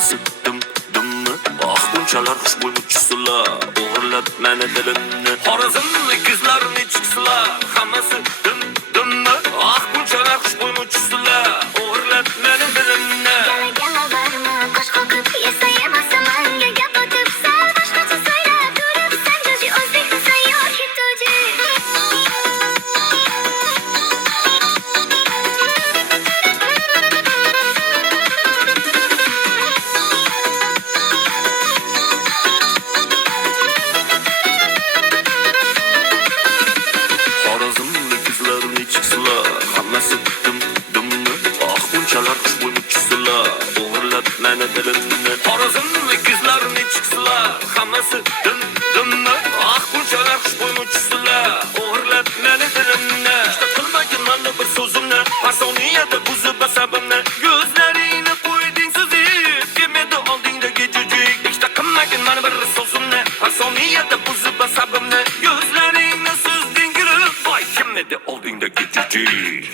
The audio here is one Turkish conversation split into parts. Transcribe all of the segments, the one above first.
hammasi dim-dimmi? Ah, bunchalar xushbo'ymuchsizlar, o'g'irlab meni dilimni. Xorazmlik qizlar nechiksizlar, hammasi dim-dimmi? Ah, bunchalar xushbo'ymuchsizlar, o'g'irlab meni dilimni. Gala barmi, qosh qoqib yasayamasa manga gap otib sal boshqacha so'ylab turib sanjoji o'zbekni sayyor hitoji. Xorazmlik qizlar nechiksizlar, hammasi dim-dimmi? Ah, bunchalar xushbo'ymuchsizlar, o'g'irlab meni dilimni. Xorazmlik qizlar nechiksizlar, hammasi dim-dimmi? Ah, bunchalar xushbo'ymuchsizlar, o'g'irlab meni dilimni. Ishta qilmagin mana bir so'zimni, asoniyada buzib asabimni. Ko'zlaringni qo'yding suzib, kelmadi oldingdagi jujik. Ishta qilmagin mana bir so'zimni, asoniyada buzib asabimni. Ko'zlaringni suzding kirib, voy kelmadi oldingdagi jujik.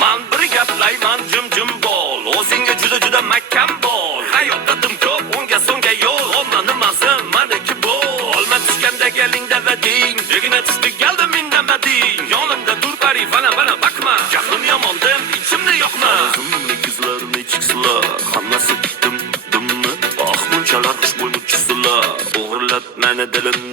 Man bir gaplayman jim-jim bol, o'zingga juda mahkam bol. Hayotda dim ko'p, unga so'ngga yo'l, omma nimasi meniki bo'l. Olma tushganda galingda vading, degina tushdi galda mindamading. Yonimda tur pari bana bakma, jahlim yomondim, ichimni yoqma. Xorazmlik qizlar nechiksizlar, hammasi dim-dimmi? Ah, bunchalar xushbo'ymuchsizlar, o'g'irlab meni dilimni.